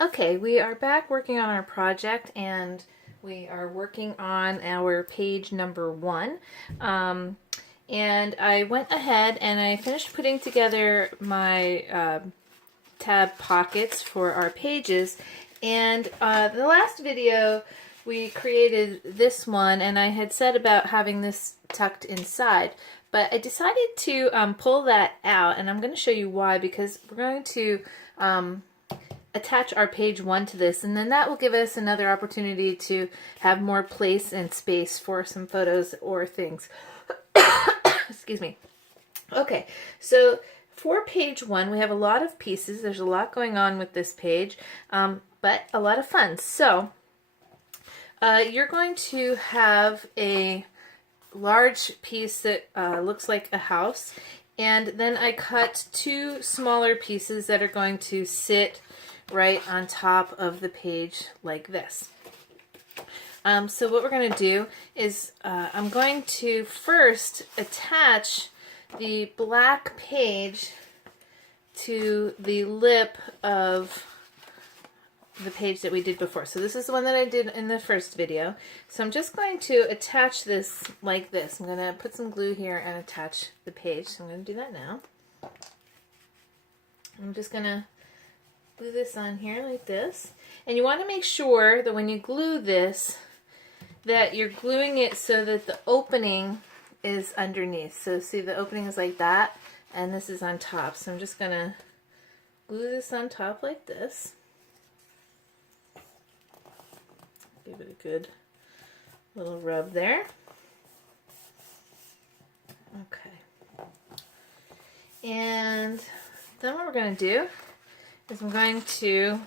Okay, we are back working on our project and we are working on our page number 1. And I went ahead and I finished putting together my tab pockets for our pages. And the last video we created this one and I had said about having this tucked inside. But I decided to pull that out, and I'm going to show you why, because we're going to attach our page 1 to this, and then that will give us another opportunity to have more place and space for some photos or things. Excuse me. Okay, so for page 1, we have a lot of pieces. There's a lot going on with this page, but a lot of fun. So you're going to have a large piece that looks like a house, and then I cut 2 smaller pieces that are going to sit right on top of the page like this. So what we're going to do is I'm going to first attach the black page to the lip of the page that we did before. So this is the one that I did in the first video. So I'm just going to attach this like this. I'm going to put some glue here and attach the page. So I'm going to do that now. I'm just going to glue this on here like this. And you want to make sure that when you glue this, that you're gluing it so that the opening is underneath. So see, the opening is like that, and this is on top. So I'm just going to glue this on top like this. Give it a good little rub there. Okay. And then what we're going to do is I'm going to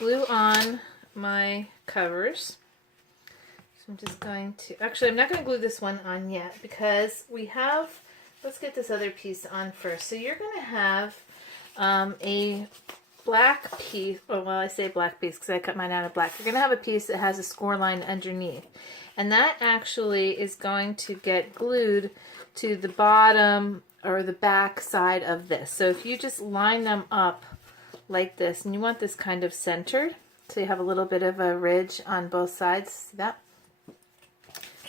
glue on my covers. So I'm just going to, actually I'm not going to glue this one on yet because we have, let's get this other piece on first. So you're going to have a black piece, well I say black piece because I cut mine out of black. You're going to have a piece that has a score line underneath. And that actually is going to get glued to the bottom or the back side of this. So if you just line them up like this, and you want this kind of centered, so you have a little bit of a ridge on both sides. See that?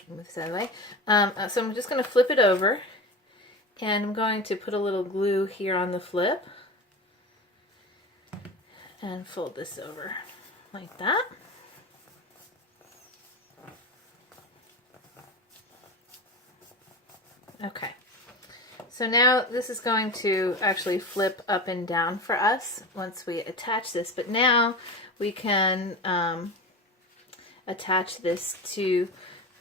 Move this out of the way. So I'm just going to flip it over, and I'm going to put a little glue here on the flip, and fold this over like that. Okay. So now this is going to actually flip up and down for us once we attach this, but now we can attach this to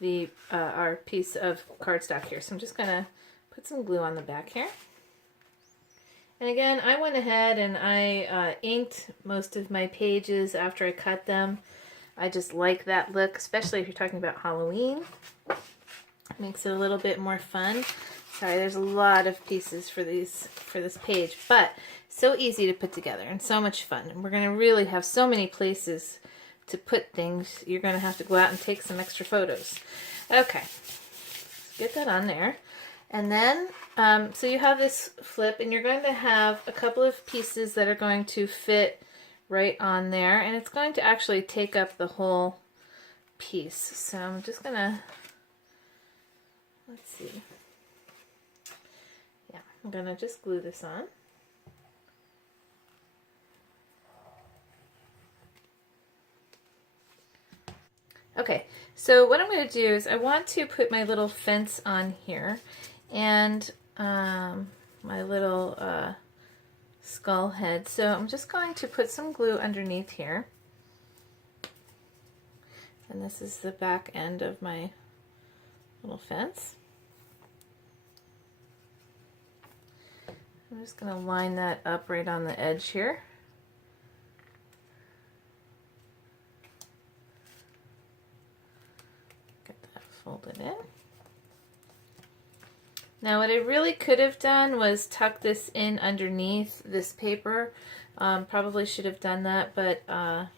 the our piece of cardstock here. So I'm just going to put some glue on the back here. And again, I went ahead and I inked most of my pages after I cut them. I just like that look, especially if you're talking about Halloween. It makes it a little bit more fun. Sorry, there's a lot of pieces for this page, but so easy to put together and so much fun. And we're going to really have so many places to put things. You're going to have to go out and take some extra photos. Okay, let's get that on there. And then, so you have this flip, and you're going to have a couple of pieces that are going to fit right on there, and it's going to actually take up the whole piece. So I'm just going to, let's see. Yeah, I'm going to just glue this on. Okay, so what I'm going to do is I want to put my little fence on here, and my little skull head. So I'm just going to put some glue underneath here. And this is the back end of my little fence. I'm just going to line that up right on the edge here. Get that folded in. Now what I really could have done was tuck this in underneath this paper. Probably should have done that, but I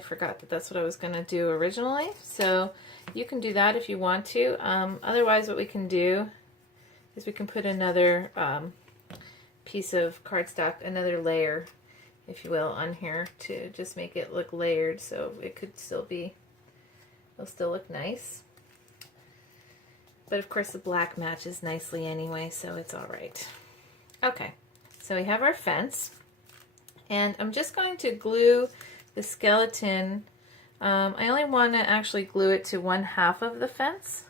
forgot that that's what I was going to do originally. So you can do that if you want to. Otherwise what we can do is we can put another piece of cardstock, another layer if you will, on here to just make it look layered, so it could still be, it'll still look nice. But of course the black matches nicely anyway, so it's all right. Okay, so we have our fence, and I'm just going to glue the skeleton. I only want to actually glue it to 1/2 of the fence.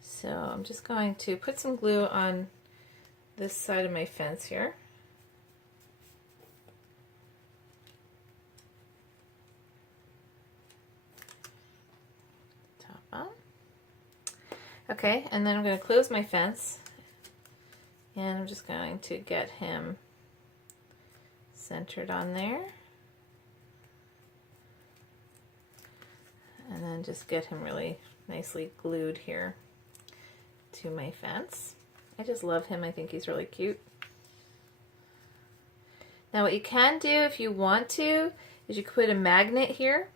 So I'm just going to put some glue on this side of my fence here. Top on. Okay, and then I'm going to close my fence, and I'm just going to get him centered on there. And then just get him really nicely glued here to my fence. I just love him. I think he's really cute. Now what you can do if you want to is you could put a magnet here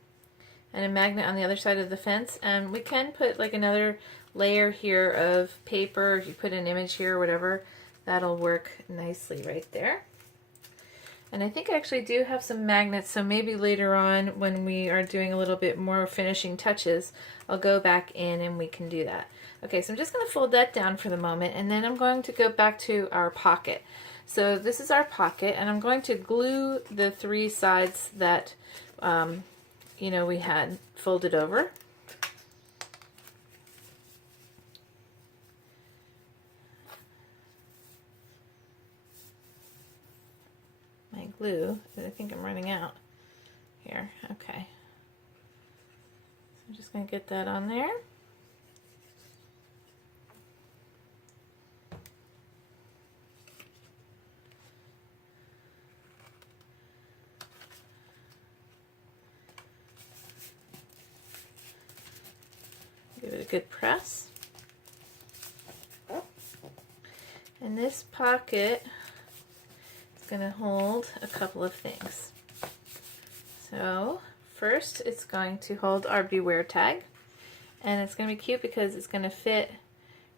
and a magnet on the other side of the fence, and we can put like another layer here of paper. If you put an image here or whatever, that'll work nicely right there. And I think I actually do have some magnets, so maybe later on when we are doing a little bit more finishing touches, I'll go back in and we can do that. Okay, so I'm just going to fold that down for the moment, and then I'm going to go back to our pocket. So this is our pocket, and I'm going to glue the 3 sides that you know, we had folded over. My glue, I think I'm running out here. Okay, so I'm just going to get that on there. Give it a good press. And this pocket is going to hold a couple of things. So first it's going to hold our Beware tag, and it's going to be cute because it's going to fit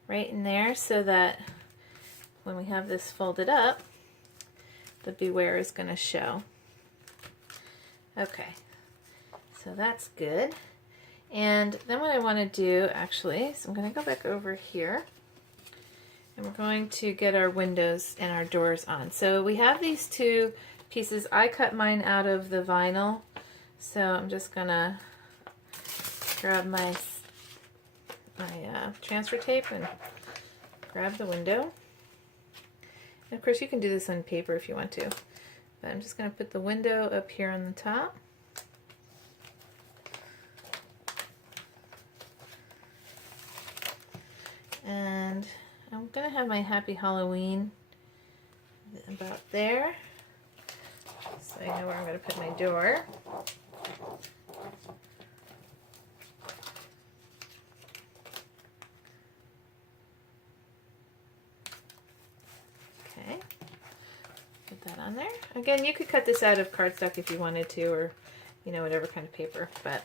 right in there so that when we have this folded up, the Beware is going to show. Okay, so that's good. And then what I want to do actually, so I'm going to go back over here, and we're going to get our windows and our doors on. So we have these 2 pieces. I cut mine out of the vinyl, so I'm just going to grab my transfer tape and grab the window. And of course you can do this on paper if you want to, but I'm just going to put the window up here on the top. And I'm going to have my Happy Halloween about there, so I know where I'm going to put my door. Okay, put that on there. Again, you could cut this out of cardstock if you wanted to, or you know, whatever kind of paper, but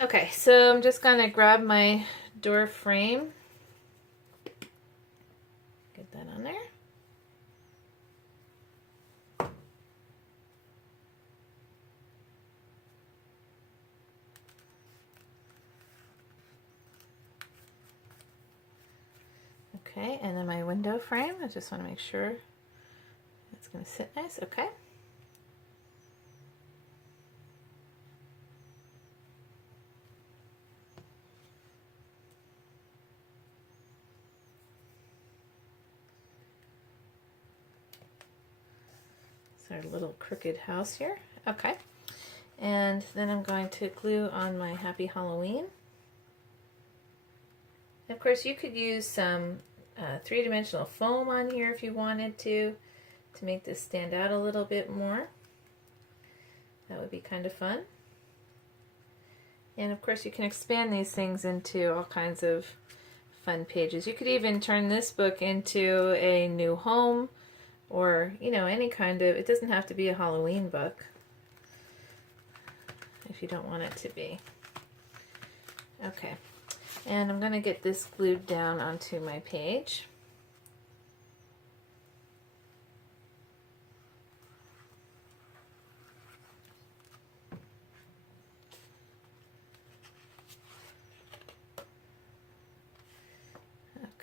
okay, so I'm just going to grab my door frame, get that on there. Okay, and then my window frame, I just want to make sure it's going to sit nice. Okay. Our little crooked house here. Okay, and then I'm going to glue on my Happy Halloween. Of course you could use some 3-dimensional foam on here if you wanted to make this stand out a little bit more. That would be kind of fun. And of course you can expand these things into all kinds of fun pages. You could even turn this book into a new home, or, you know, any kind of, it doesn't have to be a Halloween book if you don't want it to be. Okay, And I'm going to get this glued down onto my page.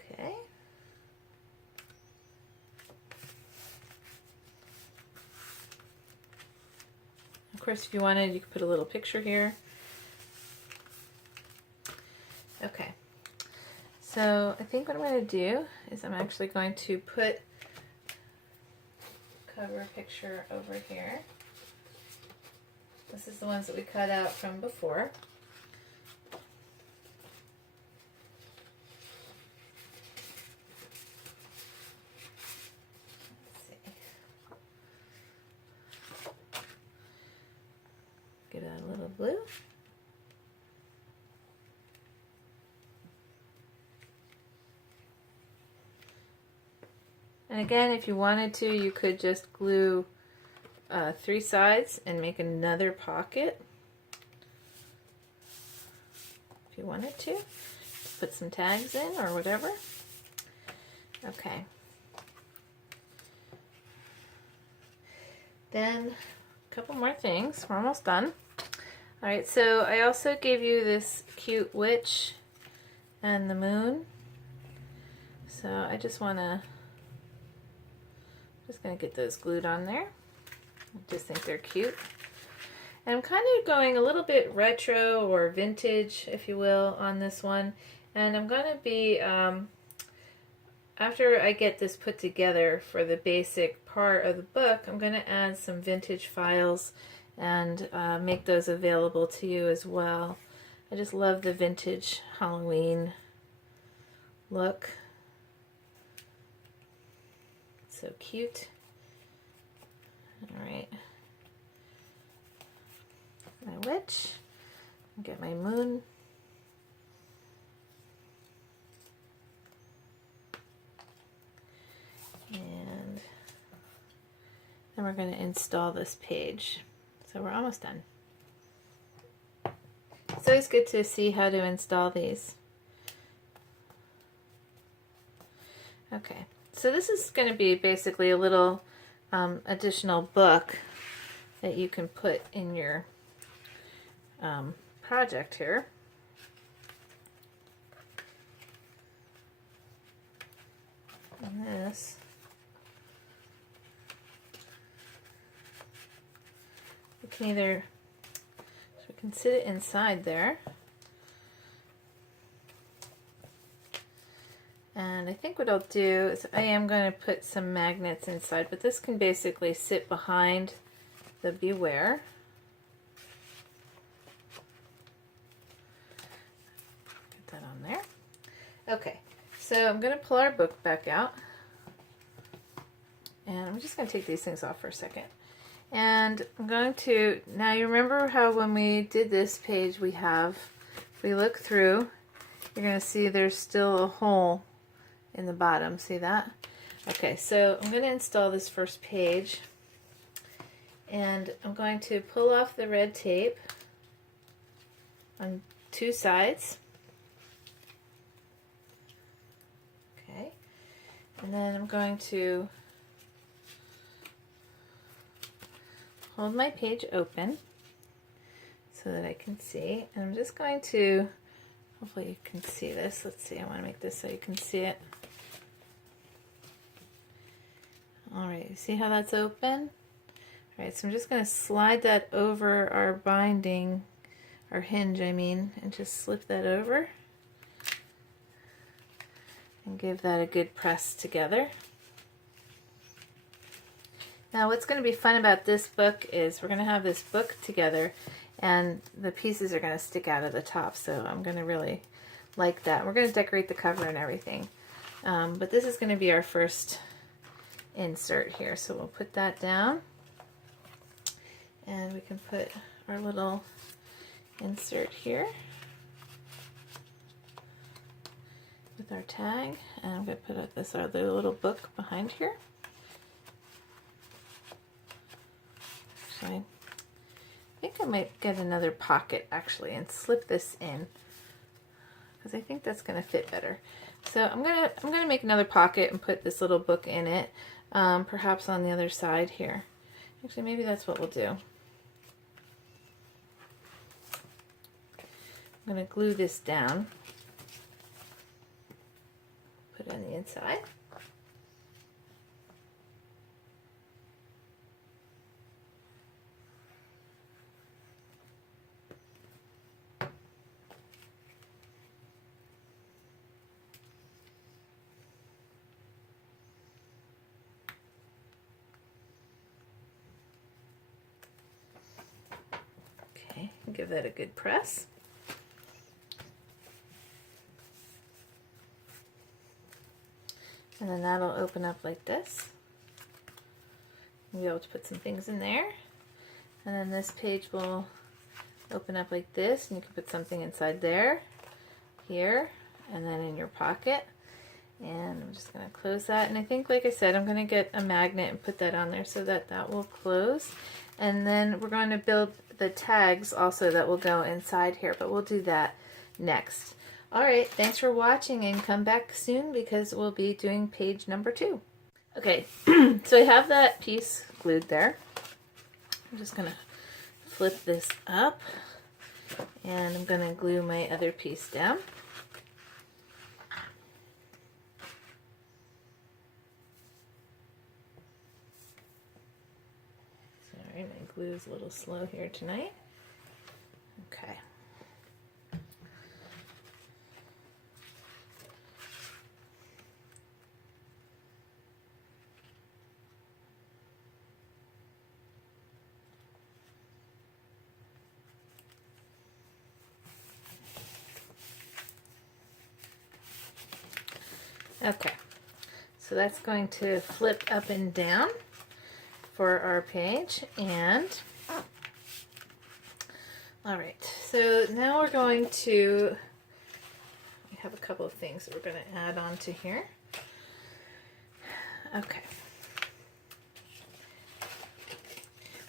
Okay. Of course, if you wanted, you could put a little picture here. Okay. So I think what I'm going to do is I'm actually going to put cover picture over here. This is the ones that we cut out from before. Let's see. Give that a little blue. And again, if you wanted to, you could just glue 3 sides and make another pocket. If you wanted to put some tags in or whatever. Okay. Then a couple more things. We're almost done. Alright, so I also gave you this cute witch and the moon. So I just gonna get those glued on there. I just think they're cute. And I'm kind of going a little bit retro or vintage, if you will, on this one. And I'm going to be, after I get this put together for the basic part of the book, I'm going to add some vintage files and make those available to you as well. I just love the vintage Halloween look. So cute. Alright. My witch. Get my moon. And then we're going to install this page. So we're almost done. It's always good to see how to install these. Okay. So this is going to be basically a little additional book that you can put in your project here. And this you can either, so we can sit it inside there. And I think what I'll do is I am going to put some magnets inside, but this can basically sit behind the Beware. Get that on there. Okay, so I'm going to pull our book back out. And I'm just going to take these things off for a second. And I'm going to, now you remember how when we did this page if we look through, you're going to see there's still a hole in the bottom. See that? Okay, so I'm going to install this first page, and I'm going to pull off the red tape on 2 sides. Okay, and then I'm going to hold my page open so that I can see, and I'm just going to, hopefully you can see this. Let's see, I want to make this so you can see it. Alright, you see how that's open? Alright, so I'm just going to slide that over our binding, our hinge I mean, and just slip that over and give that a good press together. Now what's going to be fun about this book is we're going to have this book together and the pieces are going to stick out of the top, so I'm going to really like that. We're going to decorate the cover and everything, but this is going to be our first insert here, so we'll put that down and we can put our little insert here with our tag, and I'm going to put this other little book behind here. Actually, I think I might get another pocket actually and slip this in, because I think that's going to fit better. So I'm gonna make another pocket and put this little book in it, perhaps on the other side here. Actually, maybe that's what we'll do. I'm going to glue this down, put it on the inside. Okay, give that a good press. And then that'll open up like this. You'll be able to put some things in there. And then this page will open up like this, and you can put something inside there, here, and then in your pocket. And I'm just going to close that. And I think, like I said, I'm going to get a magnet and put that on there so that that will close. And then we're going to build the tags also that will go inside here, but we'll do that next. Alright, thanks for watching, and come back soon because we'll be doing page number 2. Okay, so I have that piece glued there. I'm just going to flip this up, and I'm going to glue my other piece down. Sorry, my glue is a little slow here tonight. Okay. Okay, so that's going to flip up and down for our page. And all right, so now we're going to, we have a couple of things that we're going to add on to here. Okay,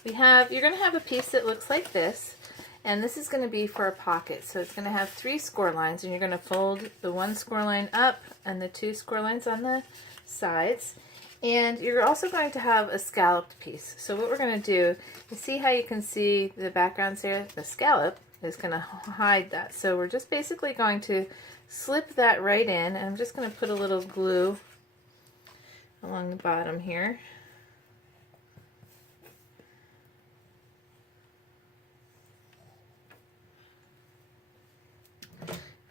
you're going to have a piece that looks like this. And this is going to be for a pocket. So it's going to have 3 score lines, and you're going to fold the 1 score line up and the 2 score lines on the sides. And you're also going to have a scalloped piece. So what we're going to do, you see how you can see the backgrounds here? The scallop is going to hide that. So we're just basically going to slip that right in, and I'm just going to put a little glue along the bottom here.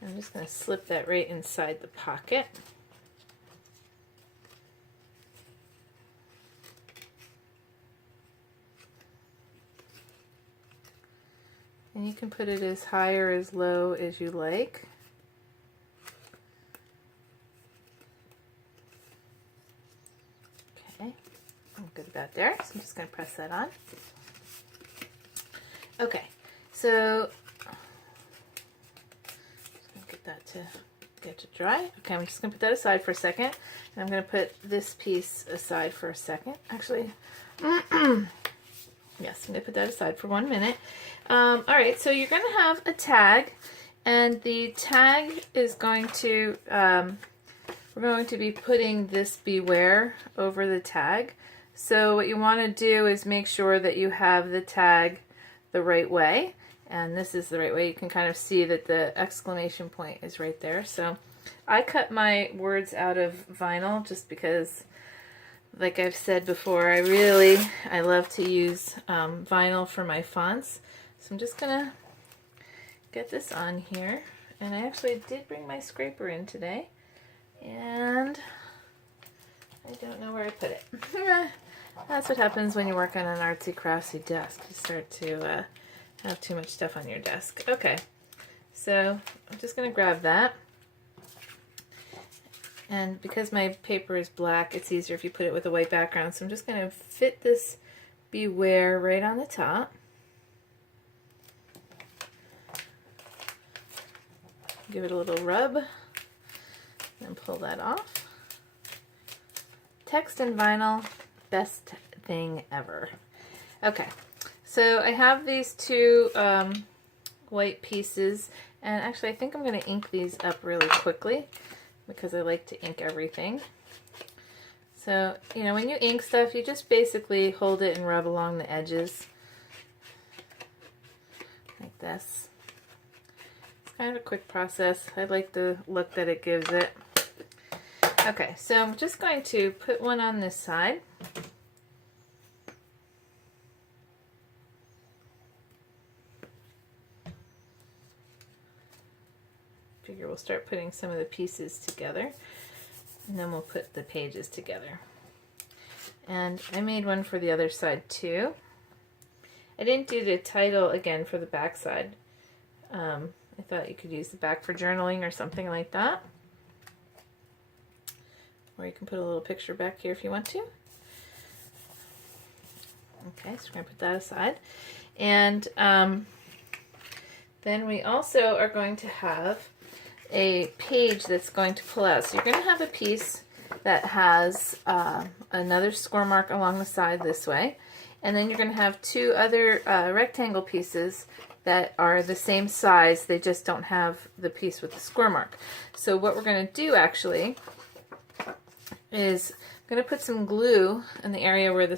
I'm just going to slip that right inside the pocket. And you can put it as high or as low as you like. Okay, I'm good about there. So I'm just going to press that on. Okay, so that to get to dry. Okay, I'm just going to put that aside for a second. And I'm going to put this piece aside for a second. Actually, yes, I'm going to put that aside for 1 minute. Alright, so you're going to have a tag, and the tag is going to, we're going to be putting this beware over the tag. So what you want to do is make sure that you have the tag the right way. And this is the right way. You can kind of see that the exclamation point is right there. So I cut my words out of vinyl just because, like I've said before, I love to use vinyl for my fonts. So I'm just going to get this on here. And I actually did bring my scraper in today. And I don't know where I put it. That's what happens when you work on an artsy craftsy desk. You start to have too much stuff on your desk. Okay, so I'm just going to grab that. And because my paper is black, it's easier if you put it with a white background. So I'm just going to fit this beware right on the top. Give it a little rub and pull that off. Text and vinyl, best thing ever. Okay. So I have these 2 white pieces, And actually, I think I'm going to ink these up really quickly because I like to ink everything. So, you know, when you ink stuff, you just basically hold it and rub along the edges like this. It's kind of a quick process. I like the look that it gives it. Okay, so I'm just going to put one on this side. Figure we'll start putting some of the pieces together, and then we'll put the pages together. And I made one for the other side too. I didn't do the title again for the back side. I thought you could use the back for journaling or something like that. Or you can put a little picture back here if you want to. Okay, so we're going to put that aside. And then we also are going to have a page that's going to pull out. So you're going to have a piece that has another score mark along the side this way. And then you're going to have two other rectangle pieces that are the same size. They just don't have the piece with the score mark. So what we're going to do actually is I'm going to put some glue in the area where the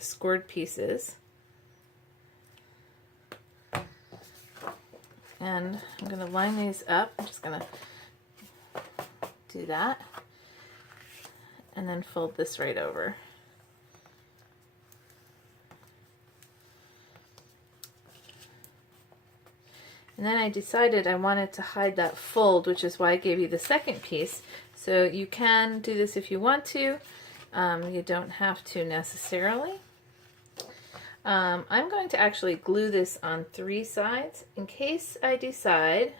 scored piece is. And I'm going to line these up. I'm just going to do that. And then fold this right over. And then I decided I wanted to hide that fold, which is why I gave you the second piece. So you can do this if you want to. You don't have to necessarily. I'm going to actually glue this on 3 sides in case I decide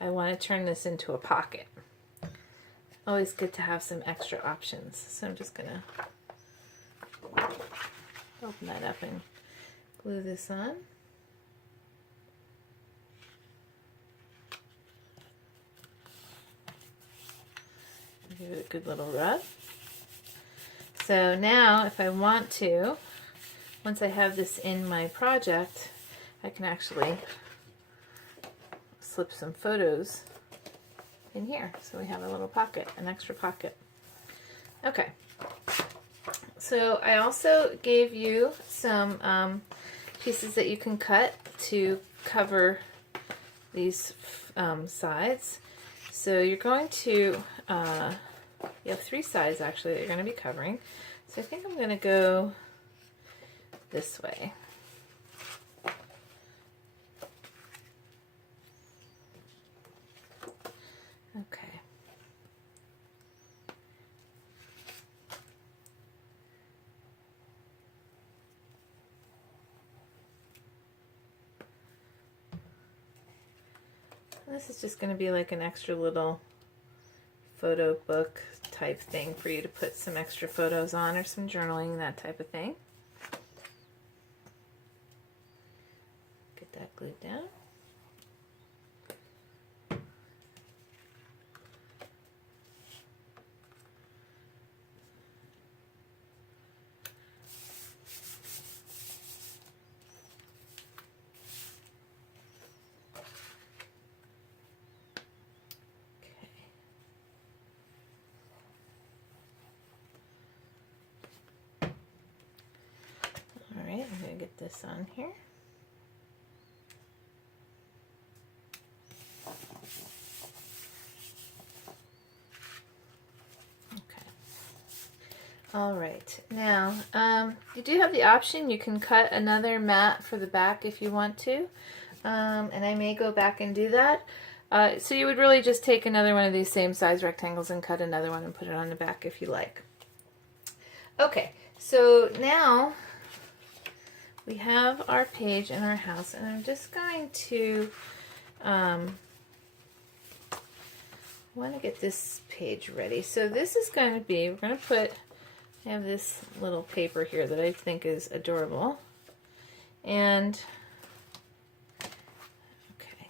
I want to turn this into a pocket. Always good to have some extra options. So I'm just going to open that up and glue this on. Give it a good little rub. So now if I want to, once I have this in my project, I can actually slip some photos in here. So we have a little pocket, an extra pocket. Okay. So I also gave you some pieces that you can cut to cover these sides. So you're going to, you have 3 sides actually that you're going to be covering. So I think I'm going to go this way. Okay. This is just going to be like an extra little photo book type thing for you to put some extra photos on, or some journaling, that type of thing. Get that glued down. Alright, I'm going to get this on here. Okay. Alright, now you do have the option, you can cut another mat for the back if you want to, and I may go back and do that. So you would really just take another one of these same size rectangles and cut another one and put it on the back if you like. Okay, so now we have our page in our house, and I'm just going to want to get this page ready. So this is going to be, we're going to put, I have this little paper here that I think is adorable, and okay,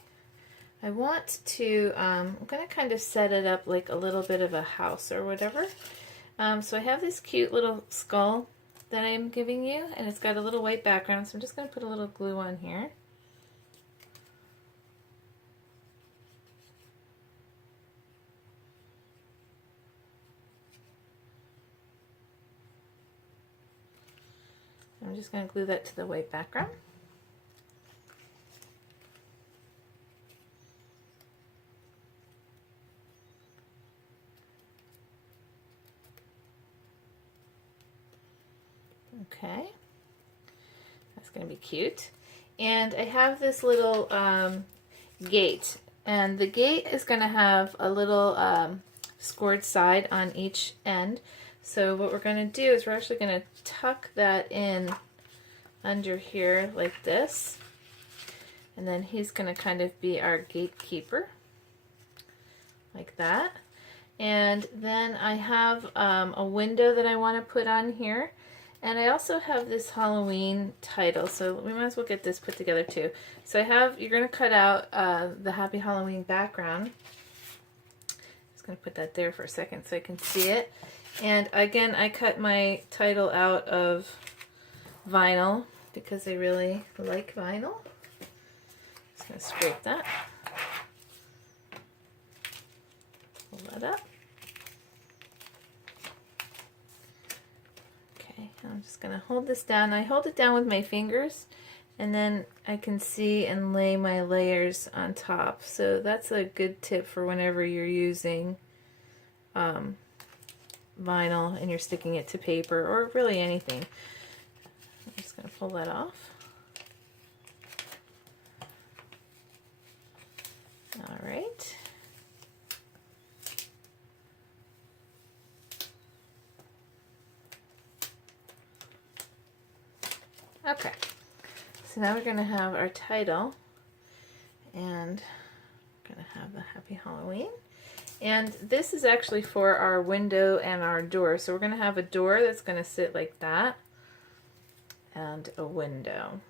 I want to, I'm going to kind of set it up like a little bit of a house or whatever. So I have this cute little skull that I'm giving you, and it's got a little white background, so I'm just going to put a little glue on here. I'm just going to glue that to the white background. Okay, that's going to be cute. And I have this little gate, and the gate is going to have a little scored side on each end. So what we're going to do is we're actually going to tuck that in under here like this, and then he's going to kind of be our gatekeeper like that. And then I have a window that I want to put on here. And I also have this Halloween title, so we might as well get this put together too. So I have, you're going to cut out the Happy Halloween background. Just going to put that there for a second so I can see it. And again, I cut my title out of vinyl because I really like vinyl. Just going to scrape that. Pull that up. I'm just going to hold this down. I hold it down with my fingers, and then I can see and lay my layers on top. So that's a good tip for whenever you're using vinyl and you're sticking it to paper or really anything. I'm just going to pull that off. All right. Okay, so now we're going to have our title, and we're going to have the Happy Halloween. And this is actually for our window and our door. So we're going to have a door that's going to sit like that, and a window.